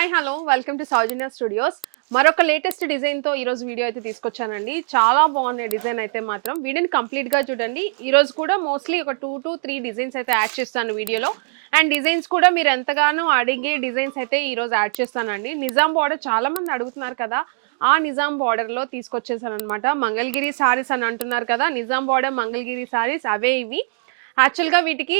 Hi hello welcome to Soujanya studios. మరొక latest డిజైన్తో ఈరోజు వీడియో అయితే తీసుకొచ్చానండి. చాలా బాగున్నాయి డిజైన్ అయితే మాత్రం. వీడియోని కంప్లీట్గా చూడండి. ఈరోజు కూడా మోస్ట్లీ ఒక 2 to 3 డిజైన్స్ అయితే యాడ్ చేస్తాను వీడియోలో. అండ్ డిజైన్స్ కూడా మీరు ఎంతగానో అడిగే డిజైన్స్ అయితే ఈరోజు యాడ్ చేస్తానండి. నిజాం బార్డర్ చాలా మంది అడుగుతున్నారు కదా, ఆ నిజాం బార్డర్లో తీసుకొచ్చేసాను అనమాట. మంగళగిరి సారీస్ అని అంటున్నారు కదా, నిజాం బార్డర్ మంగళగిరి సారీస్ అవే ఇవి. యాక్చువల్గా వీటికి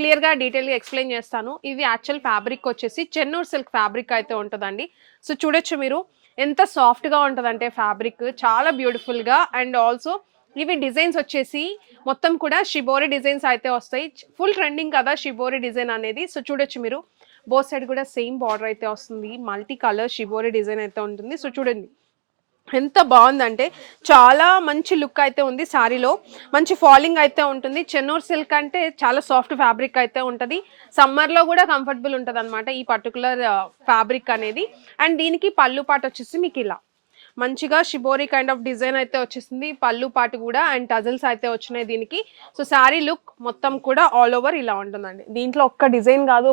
క్లియర్గా డీటెయిల్గా ఎక్స్ప్లెయిన్ చేస్తాను. ఇది యాక్చువల్ ఫ్యాబ్రిక్ వచ్చేసి చెన్నూరు సిల్క్ ఫ్యాబ్రిక్ అయితే ఉంటుందండి. సో చూడొచ్చు మీరు ఎంత సాఫ్ట్గా ఉంటుందంటే ఫ్యాబ్రిక్ చాలా బ్యూటిఫుల్గా. అండ్ ఆల్సో ఇవి డిజైన్స్ వచ్చేసి మొత్తం కూడా షిబోరి డిజైన్స్ అయితే వస్తాయి. ఫుల్ ట్రెండింగ్ కదా షిబోరి డిజైన్ అనేది. సో చూడొచ్చు మీరు బోత్ సైడ్ కూడా సేమ్ బార్డర్ అయితే వస్తుంది. మల్టీ కలర్ షిబోరి డిజైన్ అయితే ఉంటుంది. సో చూడండి ఎంత బాగుందంటే చాలా మంచి లుక్ అయితే ఉంది. శారీలో మంచి ఫాలింగ్ అయితే ఉంటుంది. చెన్నూరు సిల్క్ అంటే చాలా సాఫ్ట్ ఫ్యాబ్రిక్ అయితే ఉంటుంది. సమ్మర్లో కూడా కంఫర్టబుల్ ఉంటుంది అనమాట ఈ పర్టికులర్ ఫ్యాబ్రిక్ అనేది. అండ్ దీనికి పళ్ళు పాట వచ్చేసి మీకు ఇలా మంచిగా షిబోరి కైండ్ ఆఫ్ డిజైన్ అయితే వచ్చేసింది. పళ్ళు పాటు కూడా అండ్ టజల్స్ అయితే వచ్చినాయి దీనికి. సో శారీ లుక్ మొత్తం కూడా ఆల్ ఓవర్ ఇలా ఉంటుందండి. దీంట్లో ఒక్క డిజైన్ కాదు,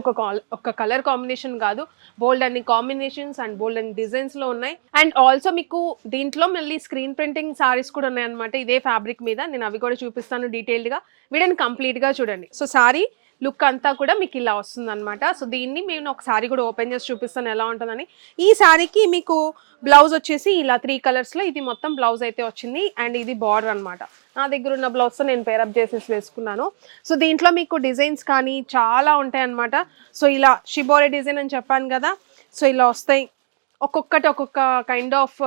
ఒక కలర్ కాంబినేషన్ కాదు, బోల్డ్ అన్ని కాంబినేషన్స్ అండ్ బోల్డ్ అన్ని డిజైన్స్లో ఉన్నాయి. అండ్ ఆల్సో మీకు దీంట్లో మళ్ళీ స్క్రీన్ ప్రింటింగ్ సారీస్ కూడా ఉన్నాయన్నమాట ఇదే ఫ్యాబ్రిక్ మీద. నేను అవి కూడా చూపిస్తాను డీటెయిల్డ్గా. వీడియోని కంప్లీట్గా చూడండి. సో శారీ లుక్ అంతా కూడా మీకు ఇలా వస్తుంది అనమాట. సో దీన్ని నేను ఒకసారి కూడా ఓపెన్ చేసి చూపిస్తాను ఎలా ఉంటుందని. ఈ శారీకి మీకు బ్లౌజ్ వచ్చేసి ఇలా 3 కలర్స్లో ఇది మొత్తం బ్లౌజ్ అయితే వచ్చింది. అండ్ ఇది బార్డర్ అనమాట. నా దగ్గర ఉన్న బ్లౌజ్తో నేను పేరప్ చేసేసి వేసుకున్నాను. సో దీంట్లో మీకు డిజైన్స్ కానీ చాలా ఉంటాయి అనమాట. సో ఇలా షిబోరి డిజైన్ అని చెప్పాను కదా, సో ఇలా వస్తాయి. ఒక్కొక్కటి ఒక్కొక్క కైండ్ ఆఫ్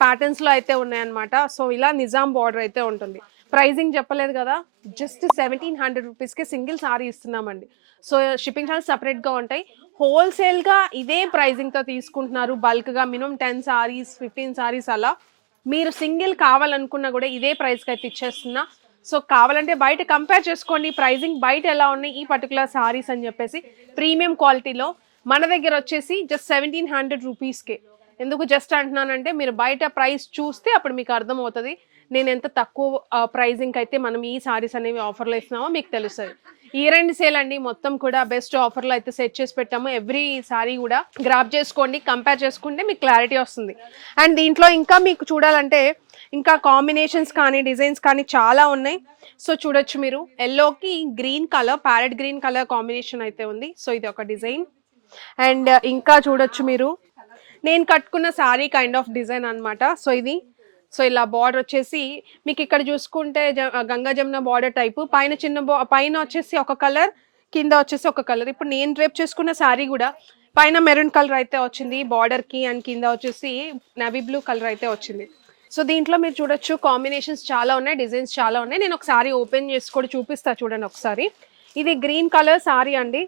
ప్యాటర్న్స్లో అయితే ఉన్నాయన్నమాట. సో ఇలా నిజాం బార్డర్ అయితే ఉంటుంది. ప్రైజింగ్ చెప్పలేదు కదా, జస్ట్ 1700 రూపీస్కి సింగిల్ సారీ ఇస్తున్నామండి. సో షిప్పింగ్ ఛార్జ్ సపరేట్గా ఉంటాయి. హోల్సేల్గా ఇదే ప్రైజింగ్తో తీసుకుంటున్నారు. బల్క్గా మినిమం 10 సారీస్ 15 సారీస్ అలా మీరు సింగిల్ కావాలనుకున్నా కూడా ఇదే ప్రైస్కి అయితే ఇచ్చేస్తున్నా. సో కావాలంటే బయట కంపేర్ చేసుకోండి ప్రైజింగ్ బయట ఎలా ఉన్నాయి ఈ పర్టికులర్ సారీస్ అని చెప్పేసి. ప్రీమియం క్వాలిటీలో మన దగ్గర వచ్చేసి జస్ట్ 1700 రూపీస్కే. ఎందుకు జస్ట్ అంటున్నానంటే మీరు బయట ప్రైస్ చూస్తే అప్పుడు మీకు అర్థమవుతుంది నేను ఎంత తక్కువ ప్రైజింగ్ అయితే మనం ఈ సారీస్ అనేవి ఆఫర్లో ఇస్తున్నామో మీకు తెలుస్తుంది. ఇయర్ ఎండ్ సేల్ అండి, మొత్తం కూడా బెస్ట్ ఆఫర్లో అయితే సెట్ చేసి పెట్టాము. ఎవ్రీ సారీ కూడా గ్రాప్ చేసుకోండి, కంపేర్ చేసుకుంటే మీకు క్లారిటీ వస్తుంది. అండ్ దీంట్లో ఇంకా మీకు చూడాలంటే ఇంకా కాంబినేషన్స్ కానీ డిజైన్స్ కానీ చాలా ఉన్నాయి. సో చూడొచ్చు మీరు ఎల్లోకి green colour, parrot green colour combination అయితే ఉంది. సో ఇది ఒక డిజైన్. అండ్ ఇంకా చూడొచ్చు మీరు నేను కట్టుకున్న శారీ కైండ్ ఆఫ్ డిజైన్ అనమాట. సో ఇది సో ఇలా బార్డర్ వచ్చేసి మీకు ఇక్కడ చూసుకుంటే గంగా జమున బార్డర్ టైపు, పైన పైన వచ్చేసి ఒక కలర్, కింద వచ్చేసి ఒక కలర్. ఇప్పుడు నేను రేపు చేసుకున్న శారీ కూడా పైన మెరూన్ కలర్ అయితే వచ్చింది బార్డర్కి, అండ్ కింద వచ్చేసి నేవీ బ్లూ కలర్ అయితే వచ్చింది. సో దీంట్లో మీరు చూడొచ్చు కాంబినేషన్స్ చాలా ఉన్నాయి, డిజైన్స్ చాలా ఉన్నాయి. నేను ఒకసారి ఓపెన్ చేసి కూడా చూపిస్తా చూడండి ఒకసారి. ఇది గ్రీన్ కలర్ శారీ అండి.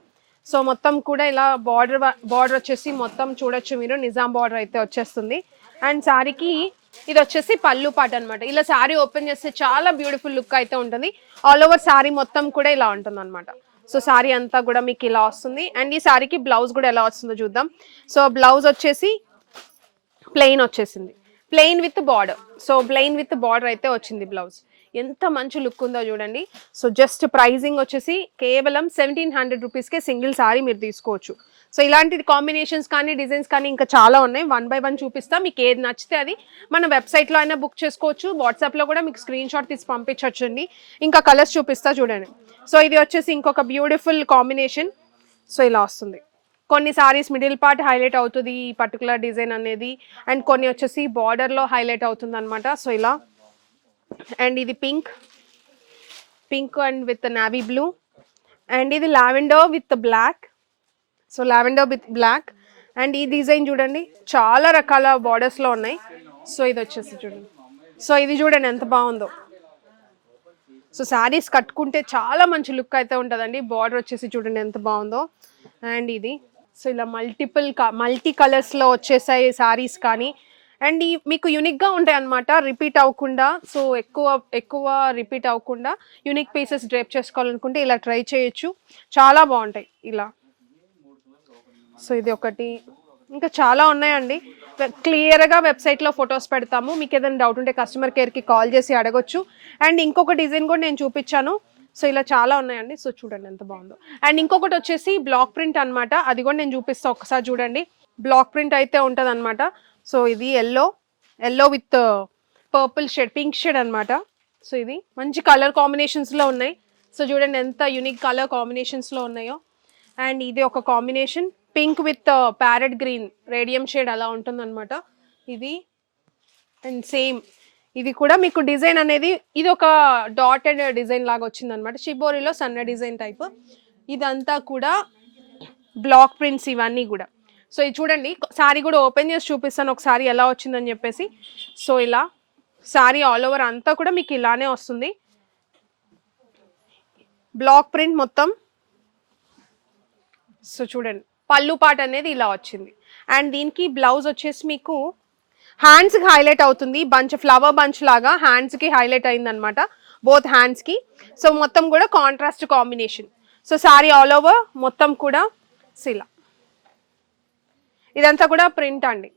సో మొత్తం కూడా ఇలా బార్డర్ వచ్చేసి మొత్తం చూడొచ్చు మీరు నిజాం బార్డర్ అయితే వచ్చేస్తుంది. అండ్ శారీకి ఇది వచ్చేసి పళ్ళు పాట అనమాట. ఇలా శారీ ఓపెన్ చేస్తే చాలా బ్యూటిఫుల్ లుక్ అయితే ఉంటుంది. ఆల్ ఓవర్ శారీ మొత్తం కూడా ఇలా ఉంటుంది అనమాట. సో శారీ అంతా కూడా మీకు ఇలా వస్తుంది. అండ్ ఈ శారీకి బ్లౌజ్ కూడా ఎలా వస్తుందో చూద్దాం. సో బ్లౌజ్ వచ్చేసి ప్లెయిన్ వచ్చేసింది, plain with border. So plain with border అయితే వచ్చింది బ్లౌజ్. ఎంత మంచి లుక్ ఉందో చూడండి. సో జస్ట్ ప్రైజింగ్ వచ్చేసి కేవలం 1700 రూపీస్కే సింగిల్ సారీ మీరు తీసుకోవచ్చు. సో ఇలాంటి కాంబినేషన్స్ కానీ డిజైన్స్ కానీ ఇంకా చాలా ఉన్నాయి. 1 by 1 చూపిస్తా. మీకు ఏది నచ్చితే అది మన వెబ్సైట్లో అయినా బుక్ చేసుకోవచ్చు. వాట్సాప్లో కూడా మీకు స్క్రీన్ షాట్ తీసి పంపించవచ్చండి. ఇంకా కలర్స్ చూపిస్తా చూడండి. సో ఇది వచ్చేసి ఇంకొక బ్యూటిఫుల్ కాంబినేషన్. సో ఇలా వస్తుంది. కొన్ని సారీస్ మిడిల్ పార్ట్ హైలైట్ అవుతుంది ఈ పర్టికులర్ డిజైన్ అనేది, అండ్ కొన్ని వచ్చేసి బార్డర్లో హైలైట్ అవుతుంది అనమాట. సో ఇలా అండ్ ఇది pink and with navy blue, and ఇది lavender with black. So lavender with black. And ఈ డిజైన్ చూడండి చాలా రకాల బార్డర్స్లో ఉన్నాయి. సో ఇది వచ్చేసి చూడండి. సో ఇది చూడండి ఎంత బాగుందో. సో శారీస్ కట్టుకుంటే చాలా మంచి లుక్ అయితే ఉంటుందండి. బార్డర్ వచ్చేసి చూడండి ఎంత బాగుందో. అండ్ ఇది సో ఇలా మల్టీ కలర్స్లో వచ్చేసాయి శారీస్ కానీ. అండ్ మీకు యూనిక్గా ఉంటాయి అన్నమాట, రిపీట్ అవ్వకుండా. సో ఎక్కువ రిపీట్ అవ్వకుండా యూనిక్ పీసెస్ డ్రేప్ చేసుకోవాలనుకుంటే ఇలా ట్రై చేయొచ్చు, చాలా బాగుంటాయి ఇలా. సో ఇది ఒకటి, ఇంకా చాలా ఉన్నాయండి. క్లియర్గా వెబ్సైట్లో ఫొటోస్ పెడతాము. మీకు ఏదైనా డౌట్ ఉంటే కస్టమర్ కేర్కి కాల్ చేసి అడగొచ్చు. అండ్ ఇంకొక డిజైన్ కూడా నేను చూపించాను. సో ఇలా చాలా ఉన్నాయండి. సో చూడండి ఎంత బాగుందో. అండ్ ఇంకొకటి వచ్చేసి బ్లాక్ ప్రింట్ అనమాట, అది కూడా నేను చూపిస్తాను ఒకసారి చూడండి. బ్లాక్ ప్రింట్ అయితే ఉంటుంది అనమాట. సో ఇది yellow with purple shade, pink shade అనమాట. సో ఇది మంచి కలర్ కాంబినేషన్స్లో ఉన్నాయి. సో చూడండి ఎంత యూనిక్ కలర్ కాంబినేషన్స్లో ఉన్నాయో. అండ్ ఇది ఒక combination pink with parrot green radium shade అలా ఉంటుందన్నమాట ఇది. అండ్ సేమ్ ఇది కూడా మీకు డిజైన్ అనేది ఇది ఒక డాటెడ్ డిజైన్ లాగా వచ్చింది అనమాట. షిబోరిలో సన్న డిజైన్ టైప్. ఇదంతా కూడా బ్లాక్ ప్రింట్స్ ఇవన్నీ కూడా. సో ఇది చూడండి శారీ కూడా ఓపెన్ చేసి చూపిస్తాను ఒకసారి ఎలా వచ్చిందని చెప్పేసి. సో ఇలా శారీ ఆల్ ఓవర్ అంతా కూడా మీకు ఇలానే వస్తుంది, బ్లాక్ ప్రింట్ మొత్తం. సో చూడండి పళ్ళు పాట అనేది ఇలా వచ్చింది. అండ్ దీనికి బ్లౌజ్ వచ్చేసి మీకు హ్యాండ్స్కి హైలైట్ అవుతుంది, బంచ్ ఫ్లవర్ బంచ్ లాగా హ్యాండ్స్కి హైలైట్ అయిందనమాట, బోత్ హ్యాండ్స్కి. సో మొత్తం కూడా contrast combination. So sari all over మొత్తం కూడా ఇలా ఇదంతా కూడా ప్రింట్ అండి.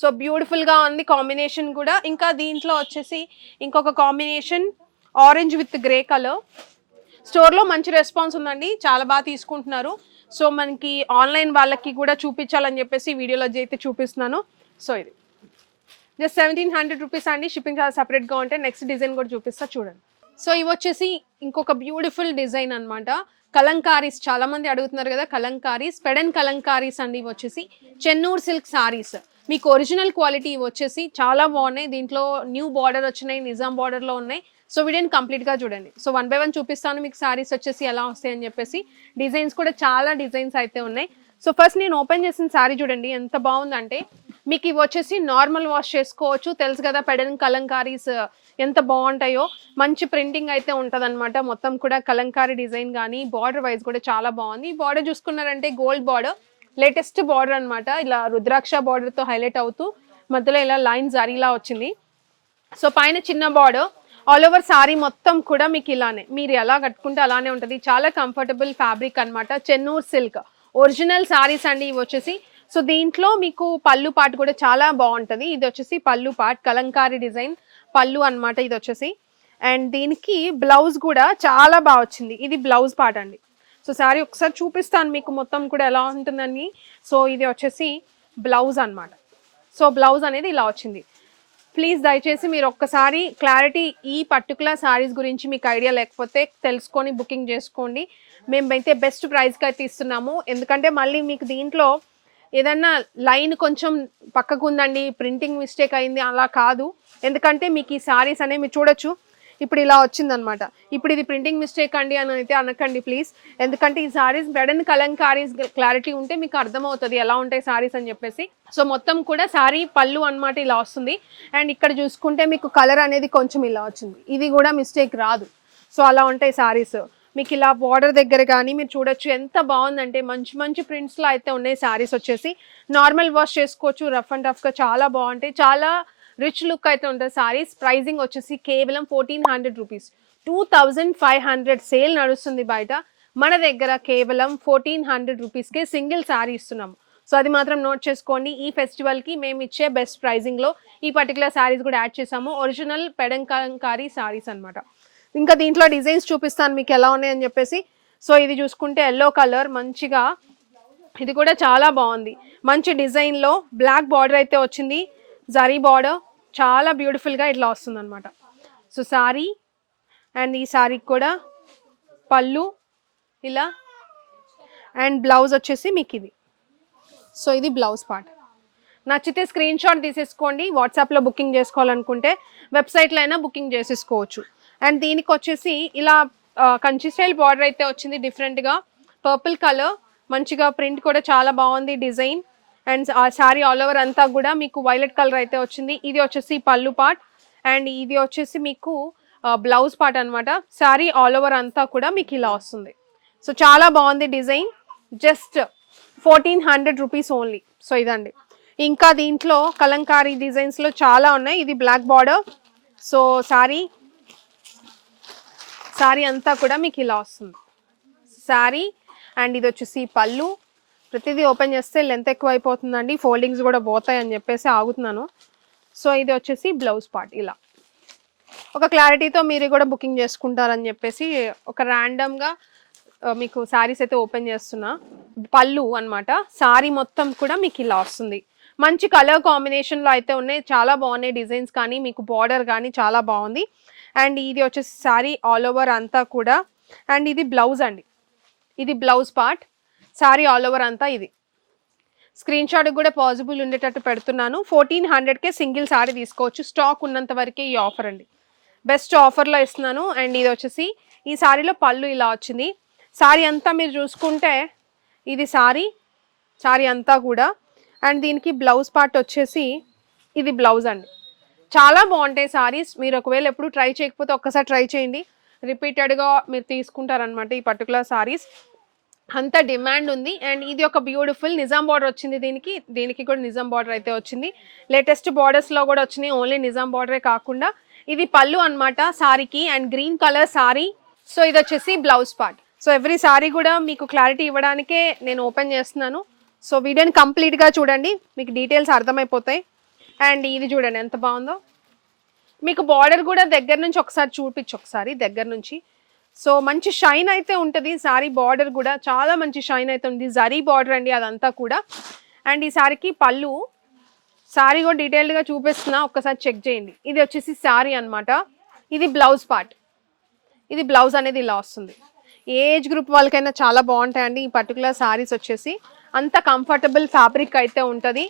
సో బ్యూటిఫుల్గా ఉంది కాంబినేషన్ కూడా. ఇంకా దీంట్లో వచ్చేసి ఇంకొక combination orange with grey colour. స్టోర్లో మంచి రెస్పాన్స్ ఉందండి, చాలా బాగా తీసుకుంటున్నారు. సో మనకి ఆన్లైన్ వాళ్ళకి కూడా చూపించాలని చెప్పేసి వీడియోలో అయితే చూపిస్తున్నాను. సో ఇది జస్ట్ 1700 రూపీస్ అండి, షిప్పింగ్ చాలా సపరేట్గా ఉంటే. నెక్స్ట్ డిజైన్ కూడా చూపిస్తా చూడండి. సో ఇవి వచ్చేసి ఇంకొక బ్యూటిఫుల్ డిజైన్ అనమాట. కలంకారీస్ చాలా మంది అడుగుతున్నారు కదా, కలంకారీస్, పెడన్ కలంకారీస్ అండి. ఇవి వచ్చేసి చెన్నూరు సిల్క్ సారీస్, మీకు ఒరిజినల్ క్వాలిటీ ఇవి వచ్చేసి చాలా బాగున్నాయి. దీంట్లో న్యూ బార్డర్ వచ్చినాయి, నిజాం బార్డర్లో ఉన్నాయి. సో వీడియోని కంప్లీట్గా చూడండి. సో 1 by 1 చూపిస్తాను మీకు సారీస్ వచ్చేసి ఎలా వస్తాయి అని చెప్పేసి. డిజైన్స్ కూడా చాలా డిజైన్స్ అయితే ఉన్నాయి. సో ఫస్ట్ నేను ఓపెన్ చేసిన సారీ చూడండి ఎంత బాగుందంటే, మీకు ఇవి వచ్చేసి నార్మల్ వాష్ చేసుకోవచ్చు. తెలుసు కదా పెడన్ కలంకారీస్ ఎంత బాగుంటాయో. మంచి ప్రింటింగ్ అయితే ఉంటుంది అనమాట. మొత్తం కూడా కలంకారీ డిజైన్ కానీ బార్డర్ వైజ్ కూడా చాలా బాగుంది. ఈ బార్డర్ చూసుకున్నారంటే గోల్డ్ బార్డర్, లేటెస్ట్ బార్డర్ అనమాట. ఇలా రుద్రాక్ష బార్డర్తో హైలైట్ అవుతూ మధ్యలో ఇలా లైన్ జరీలా వచ్చింది. సో పైన చిన్న బార్డర్, ఆల్ ఓవర్ సారీ మొత్తం కూడా మీకు ఇలానే, మీరు ఎలా కట్టుకుంటే అలానే ఉంటుంది. చాలా కంఫర్టబుల్ ఫ్యాబ్రిక్ అనమాట. చెన్నూరు సిల్క్ ఒరిజినల్ సారీస్ అండి ఇవి వచ్చేసి. సో దీంట్లో మీకు పళ్ళు పార్ట్ కూడా చాలా బాగుంటుంది. ఇది వచ్చేసి పళ్ళు పార్ట్, కలంకారీ డిజైన్ పళ్ళు అనమాట ఇది వచ్చేసి. అండ్ దీనికి బ్లౌజ్ కూడా చాలా బాగా వచ్చింది. ఇది బ్లౌజ్ పార్ట్ అండి. సో సారీ ఒకసారి చూపిస్తాను మీకు మొత్తం కూడా ఎలా ఉంటుందని. సో ఇది వచ్చేసి బ్లౌజ్ అనమాట. సో బ్లౌజ్ అనేది ఇలా వచ్చింది. ప్లీజ్ దయచేసి మీరు ఒక్కసారి క్లారిటీ ఈ పర్టికులర్ సారీస్ గురించి మీకు ఐడియా లేకపోతే తెలుసుకొని బుకింగ్ చేసుకోండి. మేమైతే బెస్ట్ ప్రైస్కి అయితే ఇస్తున్నాము. ఎందుకంటే మళ్ళీ మీకు దీంట్లో ఏదన్నా లైన్ కొంచెం పక్కకు ఉందండి, ప్రింటింగ్ మిస్టేక్ అయింది అలా కాదు. ఎందుకంటే మీకు ఈ సారీస్ అనేవి మీరు చూడొచ్చు ఇప్పుడు ఇలా వచ్చిందనమాట. ఇప్పుడు ఇది ప్రింటింగ్ మిస్టేక్ అండి అని అయితే అనకండి ప్లీజ్. ఎందుకంటే ఈ సారీస్ బెడన్ కలంకారీస్ క్లారిటీ ఉంటే మీకు అర్థమవుతుంది ఎలా ఉంటాయి సారీస్ అని చెప్పేసి. సో మొత్తం కూడా సారీ పళ్ళు అనమాట ఇలా వస్తుంది. అండ్ ఇక్కడ చూసుకుంటే మీకు కలర్ అనేది కొంచెం ఇలా వచ్చింది, ఇది కూడా మిస్టేక్ రాదు. సో అలా ఉంటాయి సారీస్. మీకు ఇలా బార్డర్ దగ్గర కానీ మీరు చూడొచ్చు ఎంత బాగుందంటే, మంచి మంచి ప్రింట్స్లో అయితే ఉన్నాయి సారీస్ వచ్చేసి. నార్మల్ వాష్ చేసుకోవచ్చు, రఫ్ అండ్ టఫ్గా చాలా బాగుంటాయి. చాలా రిచ్ లుక్ అయితే ఉంటుంది సారీస్. ప్రైజింగ్ వచ్చేసి కేవలం 1400 రూపీస్. 2500 సేల్ నడుస్తుంది బయట, మన దగ్గర కేవలం 1400 రూపీస్కే సింగిల్ సారీ ఇస్తున్నాము. సో అది మాత్రం నోట్ చేసుకోండి. ఈ ఫెస్టివల్కి మేము ఇచ్చే బెస్ట్ ప్రైజింగ్లో ఈ పర్టికులర్ సారీస్ కూడా యాడ్ చేసాము. ఒరిజినల్ పెడన్ కలంకారీ సారీస్ అనమాట. ఇంకా దీంట్లో డిజైన్స్ చూపిస్తాను మీకు ఎలా ఉన్నాయని చెప్పేసి. సో ఇది చూసుకుంటే ఎల్లో కలర్ మంచిగా, ఇది కూడా చాలా బాగుంది. మంచి డిజైన్లో బ్లాక్ బార్డర్ అయితే వచ్చింది, జరీ బార్డర్ చాలా బ్యూటిఫుల్గా ఇట్లా వస్తుంది అనమాట. సో సారీ అండ్ ఈ సారీకి కూడా పళ్ళు ఇలా, అండ్ బ్లౌజ్ వచ్చేసి మీకు ఇది. సో ఇది బ్లౌజ్ పార్ట్. నచ్చితే స్క్రీన్ షాట్ తీసేసుకోండి. వాట్సాప్లో బుకింగ్ చేసుకోవాలనుకుంటే వెబ్సైట్లో అయినా బుకింగ్ చేసేసుకోవచ్చు. అండ్ దీనికి వచ్చేసి ఇలా కంచి స్టైల్ బార్డర్ అయితే వచ్చింది డిఫరెంట్గా, పర్పుల్ కలర్ మంచిగా, ప్రింట్ కూడా చాలా బాగుంది డిజైన్. అండ్ ఆ శారీ ఆల్ ఓవర్ అంతా కూడా మీకు వైలెట్ కలర్ అయితే వచ్చింది. ఇది వచ్చేసి పళ్ళు పార్ట్ అండ్ ఇది వచ్చేసి మీకు బ్లౌజ్ పార్ట్ అనమాట. శారీ ఆల్ ఓవర్ అంతా కూడా మీకు ఇలా వస్తుంది. సో చాలా బాగుంది design. Just 1400 rupees only. So ఇదండి. ఇంకా దీంట్లో కలంకారీ డిజైన్స్లో చాలా ఉన్నాయి. ఇది బ్లాక్ బార్డర్. సో శారీ అంతా కూడా మీకు ఇలా వస్తుంది శారీ. అండ్ ఇది వచ్చేసి పళ్ళు. ప్రతిదీ ఓపెన్ చేస్తే లెంత్ ఎక్కువ అయిపోతుందండి, ఫోల్డింగ్స్ కూడా పోతాయి అని చెప్పేసి ఆగుతున్నాను. సో ఇది వచ్చేసి బ్లౌజ్ పార్ట్. ఇలా ఒక క్లారిటీతో మీరు కూడా బుకింగ్ చేసుకుంటారని చెప్పేసి ఒక ర్యాండమ్గా మీకు శారీస్ అయితే ఓపెన్ చేస్తున్నా. పళ్ళు అన్నమాట. సారీ మొత్తం కూడా మీకు ఇలా వస్తుంది. మంచి కలర్ కాంబినేషన్‌లో అయితే ఉన్నాయి. చాలా బాగున్నాయి డిజైన్స్ కానీ, మీకు బార్డర్ కానీ చాలా బాగుంది. అండ్ ఇది వచ్చేసి సారీ ఆల్ ఓవర్ అంతా కూడా. అండ్ ఇది బ్లౌజ్ అండి. ఇది blouse part. Sorry all over అంతా ఇది. స్క్రీన్ షాట్ కూడా పాసిబుల్ ఉండేటట్టు పెడుతున్నాను. 1400కే సింగిల్ సారీ తీసుకోవచ్చు. స్టాక్ ఉన్నంత వరకే ఈ ఆఫర్ అండి. బెస్ట్ ఆఫర్‌లో ఇస్తున్నాను. అండ్ ఇది వచ్చేసి ఈ సారీలో పళ్ళు ఇలా వచ్చింది. సారీ అంతా మీరు చూసుకుంటే ఇది సారీ అంతా కూడా. అండ్ దీనికి బ్లౌజ్ పార్ట్ వచ్చేసి ఇది బ్లౌజ్ అండి. చాలా బాగుంటాయి సారీస్. మీరు ఒకవేళ ఎప్పుడు ట్రై చేయకపోతే ఒక్కసారి ట్రై చేయండి. రిపీటెడ్‌గా మీరు తీసుకుంటారనమాట ఈ పర్టికులర్ సారీస్. అంత డిమాండ్ ఉంది. అండ్ ఇది ఒక బ్యూటిఫుల్ నిజాం బార్డర్ వచ్చింది దీనికి. దీనికి కూడా నిజాం బార్డర్ అయితే వచ్చింది. లేటెస్ట్ బార్డర్స్‌లో కూడా వచ్చినాయి. ఓన్లీ నిజాం బార్డరే కాకుండా ఇది పళ్ళు అన్నమాట సారీకి. And green colour sari. So ఇది వచ్చేసి blouse part. So every sari కూడా మీకు క్లారిటీ ఇవ్వడానికే నేను ఓపెన్ చేస్తున్నాను. సో వీడియోని కంప్లీట్గా చూడండి, మీకు డీటెయిల్స్ అర్థమైపోతాయి. అండ్ ఇది చూడండి ఎంత బాగుందో. మీకు బార్డర్ కూడా దగ్గర నుంచి ఒకసారి చూపించు, ఒకసారి దగ్గర నుంచి. సో మంచి షైన్ అయితే ఉంటుంది సారీ. బార్డర్ కూడా చాలా మంచి షైన్ అయితే ఉంది. జరీ బార్డర్ అండి అదంతా కూడా. అండ్ ఈ సారీకి పళ్ళు. సారీ కూడా డీటెయిల్డ్గా చూపిస్తున్నా, ఒక్కసారి చెక్ చేయండి. ఇది వచ్చేసి సారీ అన్నమాట. ఇది బ్లౌజ్ పార్ట్. ఇది బ్లౌజ్ అనేది ఇలా వస్తుంది. ఏజ్ గ్రూప్ వాళ్ళకైనా చాలా బాగుంటాయండి ఈ పర్టికులర్ సారీస్ వచ్చేసి. అంత కంఫర్టబుల్ ఫ్యాబ్రిక్ అయితే ఉంటుంది.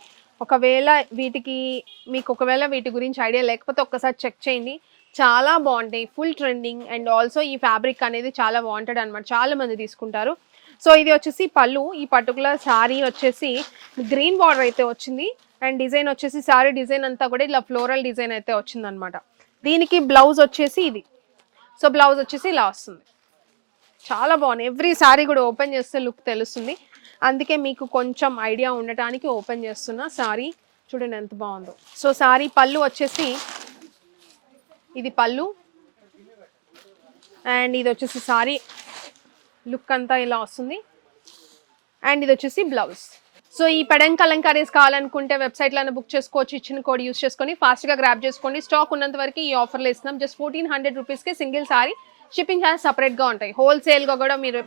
ఒకవేళ వీటి గురించి ఐడియా లేకపోతే ఒక్కసారి చెక్ చేయండి. చాలా బాగుంటాయి. Full trending. అండ్ ఆల్సో ఈ ఫ్యాబ్రిక్ అనేది చాలా బాగుంటుంది అనమాట. చాలా మంది తీసుకుంటారు. సో ఇది వచ్చేసి పళ్ళు. ఈ పర్టికులర్ సారీ వచ్చేసి గ్రీన్ బార్డర్ అయితే వచ్చింది. అండ్ డిజైన్ వచ్చేసి సారీ డిజైన్ అంతా కూడా ఇలా ఫ్లోరల్ డిజైన్ అయితే వచ్చింది అనమాట. దీనికి బ్లౌజ్ వచ్చేసి ఇది. సో బ్లౌజ్ వచ్చేసి ఇలా వస్తుంది. చాలా బాగుంది. ఎవ్రీ సారీ కూడా ఓపెన్ చేస్తే లుక్ తెలుస్తుంది. అందుకే మీకు కొంచెం ఐడియా ఉండటానికి ఓపెన్ చేస్తున్నా. సారీ చూడండి ఎంత బాగుందో. సో సారీ పళ్ళు వచ్చేసి ఇది పళ్ళు. అండ్ ఇది వచ్చేసి సారీ లుక్ అంతా ఇలా వస్తుంది. అండ్ ఇది వచ్చేసి బ్లౌజ్. సో ఈ పెడన్ కలంకారీస్ కావాలనుకుంటే వెబ్సైట్లోనే బుక్ చేసుకోవచ్చు. ఇచ్చిన కోడ్ యూస్ చేసుకొని ఫాస్ట్గా గ్రాప్ చేసుకోండి. స్టాక్ ఉన్నంత వరకు ఈ ఆఫర్లో ఇస్తున్నాం. జస్ట్ 1400 రూపీస్కే సింగిల్ సారీ. షిప్పింగ్ ఛార్జ్ సపరేట్గా ఉంటాయి. హోల్సేల్గా కూడా మీరు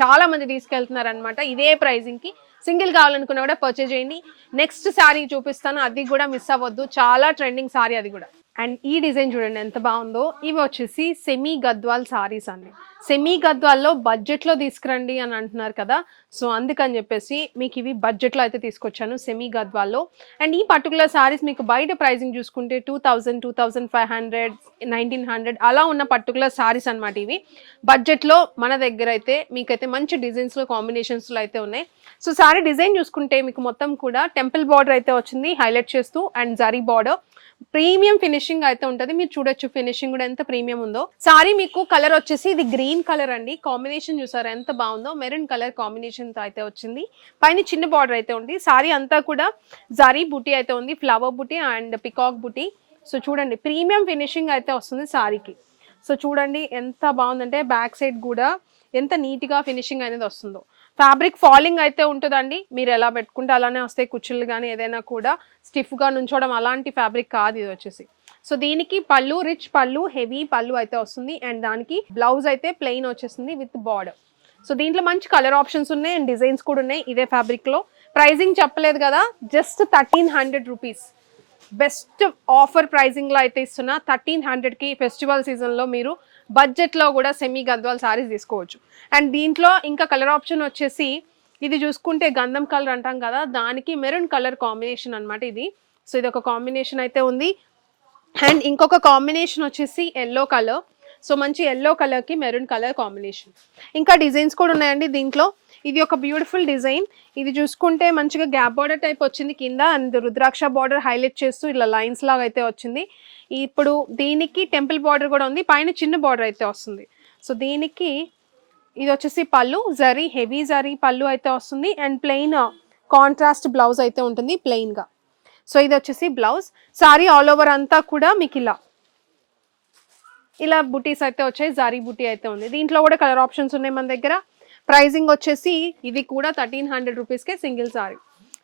చాలా మంది తీసుకెళ్తున్నారు అనమాట. ఇదే ప్రైజింగ్కి సింగిల్ కావాలనుకున్నా కూడా పర్చేజ్ చేయండి. నెక్స్ట్ సారీ చూపిస్తాను, అది కూడా మిస్ అవ్వద్దు. చాలా ట్రెండింగ్ సారీ అది కూడా. అండ్ ఈ డిజైన్ చూడండి ఎంత బాగుందో. ఇవి వచ్చేసి సెమీ గద్వాల్ సారీస్ అండి. సెమీ గద్వాల్లో బడ్జెట్లో తీసుకురండి అని అంటున్నారు కదా. సో అందుకని చెప్పేసి మీకు ఇవి బడ్జెట్లో అయితే తీసుకొచ్చాను సెమీ గద్వాల్లో. అండ్ ఈ పర్టికులర్ సారీస్ మీకు బయట ప్రైజింగ్ చూసుకుంటే 2000, 2500, 1900 అలా ఉన్న పర్టికులర్ సారీస్ అనమాట ఇవి. బడ్జెట్లో మన దగ్గర అయితే మీకైతే మంచి డిజైన్స్లో కాంబినేషన్స్లో అయితే ఉన్నాయి. సో సారీ డిజైన్ చూసుకుంటే మీకు మొత్తం కూడా టెంపుల్ బార్డర్ అయితే వచ్చింది హైలైట్ చేస్తూ. And zari border premium finishing అయితే ఉంటుంది. మీరు చూడొచ్చు ఫినిషింగ్ కూడా ఎంత ప్రీమియం ఉందో. సారీ మీకు కలర్ వచ్చేసి ఇది గ్రీన్ కలర్ అండి. కాంబినేషన్ చూసారా ఎంత బాగుందో. మెరూన్ కలర్ కాంబినేషన్ తో అయితే వచ్చింది. పైన చిన్న బార్డర్ అయితే ఉంది. సారీ అంతా కూడా జరీ బుటీ అయితే ఉంది. Flower buti and peacock buti. So చూడండి ప్రీమియం ఫినిషింగ్ అయితే వస్తుంది సారీకి. సో చూడండి ఎంత బాగుందంటే బ్యాక్ సైడ్ కూడా ఎంత నీట్గా ఫినిషింగ్ అనేది వస్తుందో. ఫ్యాబ్రిక్ ఫాలింగ్ అయితే ఉంటుందండి. మీరు ఎలా పెట్టుకుంటే అలానే వస్తాయి. కుచ్చులు కానీ ఏదైనా కూడా స్టిఫ్గా నుంచోవడం అలాంటి ఫ్యాబ్రిక్ కాదు ఇది వచ్చేసి. సో దీనికి పళ్ళు రిచ్ పళ్ళు, హెవీ పళ్ళు అయితే వస్తుంది. అండ్ దానికి బ్లౌజ్ అయితే ప్లెయిన్ వచ్చేస్తుంది విత్ బార్డర్. సో దీంట్లో మంచి కలర్ ఆప్షన్స్ ఉన్నాయి అండ్ డిజైన్స్ కూడా ఉన్నాయి ఇదే ఫ్యాబ్రిక్లో. ప్రైజింగ్ చెప్పలేదు కదా, జస్ట్ 1300 రూపీస్. బెస్ట్ ఆఫర్ ప్రైజింగ్లో అయితే ఇస్తున్నా. 1300కి ఫెస్టివల్ సీజన్లో మీరు బడ్జెట్లో కూడా సెమీ గద్వాల్ సారీస్ తీసుకోవచ్చు. అండ్ దీంట్లో ఇంకా కలర్ ఆప్షన్ వచ్చేసి ఇది చూసుకుంటే గంధం కలర్ అంటాం కదా, దానికి మెరూన్ కలర్ కాంబినేషన్ అనమాట ఇది. సో ఇది ఒక కాంబినేషన్ అయితే ఉంది. అండ్ ఇంకొక కాంబినేషన్ వచ్చేసి ఎల్లో కలర్. సో మంచి ఎల్లో కలర్కి మెరూన్ కలర్ కాంబినేషన్. ఇంకా డిజైన్స్ కూడా ఉన్నాయండి దీంట్లో. ఇది ఒక బ్యూటిఫుల్ డిజైన్. ఇది చూసుకుంటే మంచిగా గ్యాప్ బార్డర్ టైప్ వచ్చింది కింద. అండ్ రుద్రాక్ష బార్డర్ హైలైట్ చేస్తూ ఇలా లైన్స్ లాగా అయితే వచ్చింది. ఇప్పుడు దీనికి టెంపుల్ బార్డర్ కూడా ఉంది. పైన చిన్న బార్డర్ అయితే వస్తుంది. సో దీనికి ఇది వచ్చేసి పళ్ళు జరీ, హెవీ జరీ పళ్ళు అయితే వస్తుంది. అండ్ ప్లెయిన్ కాంట్రాస్ట్ బ్లౌజ్ అయితే ఉంటుంది ప్లెయిన్గా. సో ఇది వచ్చేసి బ్లౌజ్. సారీ ఆల్ ఓవర్ అంతా కూడా మీకు ఇలా బుటీస్ అయితే వచ్చాయి. జారీ బుటీ అయితే ఉంది. దీంట్లో కూడా కలర్ ఆప్షన్స్ ఉన్నాయి మన దగ్గర. ప్రైజింగ్ వచ్చేసి ఇది కూడా 1300 రూపీస్కే సింగిల్ సారీ.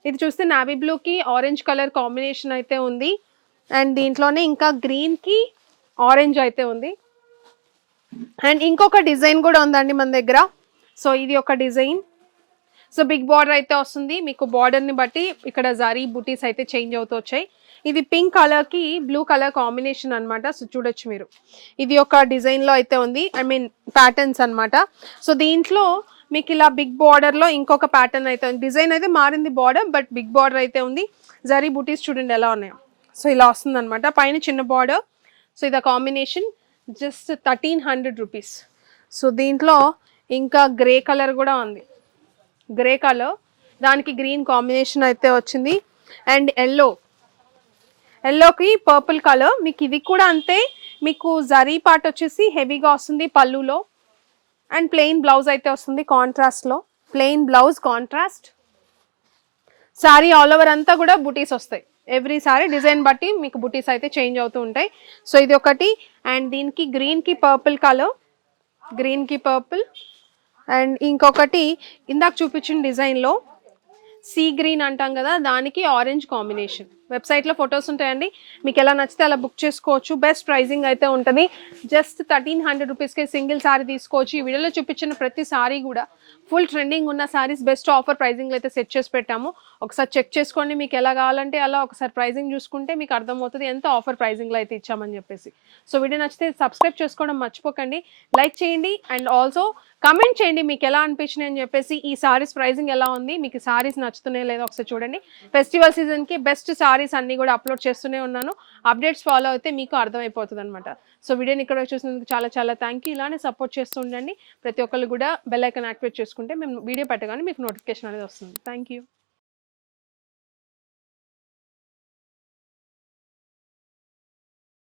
ఇది చూస్తే నావీ బ్లూకి ఆరెంజ్ కలర్ కాంబినేషన్ అయితే ఉంది. అండ్ దీంట్లోనే ఇంకా గ్రీన్కి ఆరెంజ్ అయితే ఉంది. అండ్ ఇంకొక డిజైన్ కూడా ఉందండి మన దగ్గర. సో ఇది ఒక డిజైన్. సో బిగ్ బార్డర్ అయితే వస్తుంది మీకు. బార్డర్ని బట్టి ఇక్కడ జరీ బుటీస్ అయితే చేంజ్ అవుతూ వచ్చాయి. ఇది పింక్ కలర్కి బ్లూ కలర్ కాంబినేషన్ అనమాట. సో చూడొచ్చు మీరు, ఇది ఒక డిజైన్లో అయితే ఉంది, ఐ మీన్ ప్యాటర్న్స్ అనమాట. సో దీంట్లో మీకు ఇలా బిగ్ బార్డర్లో ఇంకొక ప్యాటర్న్ అయితే ఉంది. డిజైన్ అయితే మారింది బార్డర్, బట్ బిగ్ బార్డర్ అయితే ఉంది. జరీ బుటీస్ చూడండి ఎలా ఉన్నాయో. సో ఇలా వస్తుంది అనమాట, పైన చిన్న బార్డర్. సో ఇది కాంబినేషన్ జస్ట్ 1300 రూపీస్. సో దీంట్లో ఇంకా గ్రే కలర్ కూడా ఉంది, గ్రే కలర్ దానికి గ్రీన్ కాంబినేషన్ అయితే వచ్చింది. అండ్ ఎల్లోకి పర్పుల్ కలర్. మీకు ఇది కూడా అంతే, మీకు జరీ పార్ట్ వచ్చేసి హెవీగా వస్తుంది పళ్ళులో. అండ్ ప్లెయిన్ బ్లౌజ్ అయితే వస్తుంది కాంట్రాస్ట్లో, plain blouse contrast. Sorry all over అంతా కూడా బుటీస్ వస్తాయి. ఎవ్రీ సారీ డిజైన్ బట్టి మీకు బుటీస్ అయితే చేంజ్ అవుతూ ఉంటాయి. సో ఇది ఒకటి. అండ్ దీనికి గ్రీన్కి పర్పుల్ కలర్, గ్రీన్కి పర్పుల్. అండ్ ఇంకొకటి ఇందాక చూపించిన డిజైన్లో సీ గ్రీన్ అంటాం కదా, దానికి ఆరెంజ్ కాంబినేషన్. వెబ్సైట్లో ఫొటోస్ ఉంటాయండి, మీకు ఎలా నచ్చితే అలా బుక్ చేసుకోవచ్చు. బెస్ట్ ప్రైజింగ్ అయితే ఉంటుంది. జస్ట్ 1300 రూపీస్కి సింగిల్ సారీ తీసుకోవచ్చు. ఈ వీడియోలో చూపించిన ప్రతి సారీ కూడా ఫుల్ ట్రెండింగ్ ఉన్న సారీస్, బెస్ట్ ఆఫర్ ప్రైజింగ్లో అయితే సెట్ చేసి పెట్టాము. ఒకసారి చెక్ చేసుకోండి, మీకు ఎలా కావాలంటే అలా. ఒకసారి ప్రైజింగ్ చూసుకుంటే మీకు అర్థమవుతుంది ఎంత ఆఫర్ ప్రైజింగ్లో అయితే ఇచ్చామని చెప్పేసి. సో వీడియో నచ్చితే సబ్స్క్రైబ్ చేసుకోవడం మర్చిపోకండి, లైక్ చేయండి. అండ్ ఆల్సో కమెంట్ చేయండి మీకు ఎలా అనిపించినాయి అని చెప్పేసి. ఈ సారీస్ ప్రైజింగ్ ఎలా ఉంది, మీకు సారీస్ నచ్చుతున్నాయో లేదో ఒకసారి చూడండి. ఫెస్టివల్ సీజన్కి బెస్ట్ సారీస్ అన్నీ కూడా అప్లోడ్ చేస్తూనే ఉన్నాను. అప్డేట్స్ ఫాలో అయితే మీకు అర్థమైపోతుంది అనమాట. సో వీడియోని ఇక్కడ చూసినందుకు చాలా చాలా థ్యాంక్ యూ. ఇలానే సపోర్ట్ చేస్తూ ఉండండి. ప్రతి ఒక్కరు కూడా బెల్ ఐకాన్ యాక్టివేట్ చేసుకుంటే మేము వీడియో పెట్టగానే మీకు నోటిఫికేషన్ అనేది వస్తుంది. Thank you.